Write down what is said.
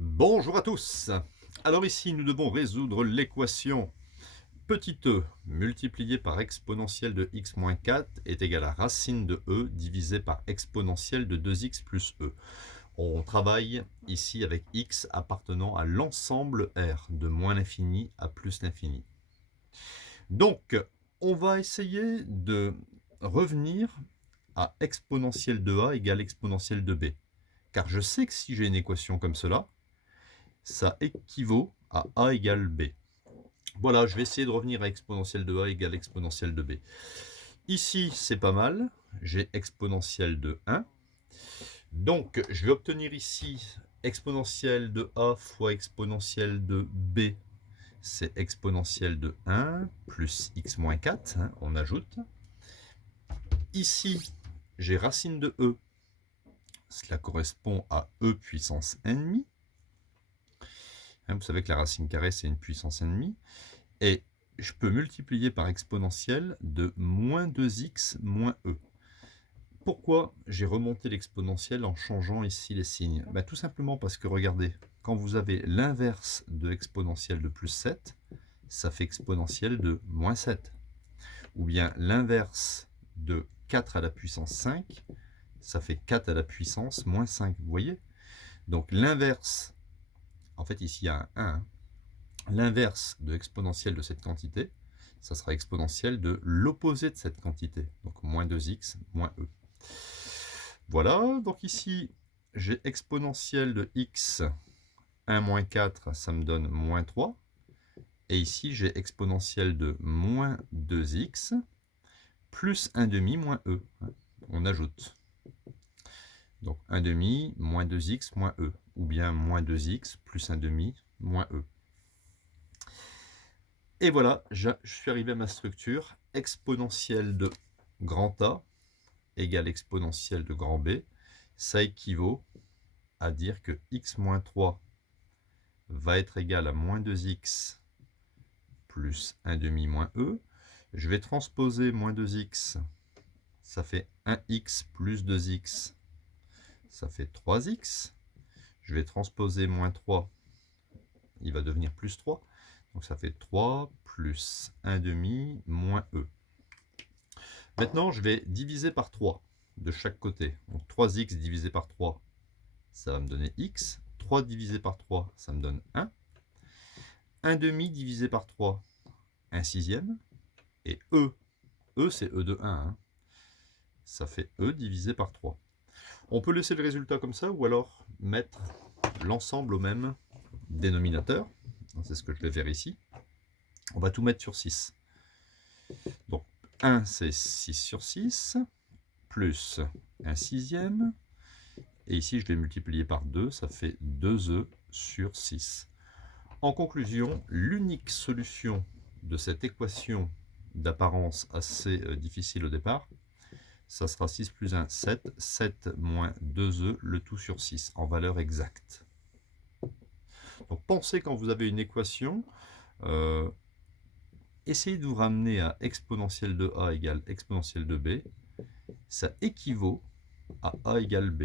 Bonjour à tous. Alors ici, nous devons résoudre l'équation petit e multiplié par exponentielle de x moins 4 est égal à racine de e divisé par exponentielle de 2x plus e. On travaille ici avec x appartenant à l'ensemble R, de moins l'infini à plus l'infini. Donc, on va essayer de revenir à exponentielle de a égale exponentielle de b. Car je sais que si j'ai une équation comme cela, ça équivaut à a égale b. Voilà, je vais essayer de revenir à exponentielle de a égale exponentielle de b. Ici, c'est pas mal. J'ai exponentielle de 1. Donc, je vais obtenir ici exponentielle de a fois exponentielle de b. C'est exponentielle de 1 plus x moins 4. On ajoute. Ici, j'ai racine de e. Cela correspond à e puissance 1,5. Vous savez que la racine carrée, c'est une puissance 1,5. Et je peux multiplier par exponentielle de moins 2x moins e. Pourquoi j'ai remonté l'exponentielle en changeant ici les signes? Tout simplement parce que, regardez, quand vous avez l'inverse de exponentielle de plus 7, ça fait exponentielle de moins 7. Ou bien l'inverse de 4 à la puissance 5, ça fait 4 à la puissance moins 5. Vous voyez? Donc l'inverse, en fait ici il y a un 1, l'inverse de exponentielle de cette quantité, ça sera exponentielle de l'opposé de cette quantité, donc moins 2x moins e. Voilà, donc ici, j'ai exponentielle de x, 1 moins 4, ça me donne moins 3. Et ici, j'ai exponentielle de moins 2x plus 1 demi moins e. On ajoute. Donc 1 demi moins 2x moins e, ou bien moins 2x plus 1 demi moins e. Et voilà, je suis arrivé à ma structure. Exponentielle de grand A égale exponentielle de grand B. Ça équivaut à dire que x moins 3 va être égal à moins 2x plus 1 demi moins e. Je vais transposer moins 2x, ça fait 1x plus 2x, ça fait 3x. Je vais transposer moins 3, il va devenir plus 3. Donc ça fait 3 plus 1 demi moins e. Maintenant, je vais diviser par 3 de chaque côté. Donc 3x divisé par 3, ça va me donner x. 3 divisé par 3, ça me donne 1. 1 demi divisé par 3, 1 sixième. Et e, c'est e de 1. Ça fait e divisé par 3. On peut laisser le résultat comme ça ou alors mettre l'ensemble au même dénominateur. C'est ce que je vais faire ici. On va tout mettre sur 6. Donc 1, c'est 6 sur 6, plus 1 sixième. Et ici, je vais multiplier par 2, ça fait 2e sur 6. En conclusion, l'unique solution de cette équation d'apparence assez difficile au départ, ça sera 6 plus 1, 7, 7 moins 2e, le tout sur 6, en valeur exacte. Donc pensez quand vous avez une équation, essayez de vous ramener à exponentielle de a égale exponentielle de b, ça équivaut à a égale b.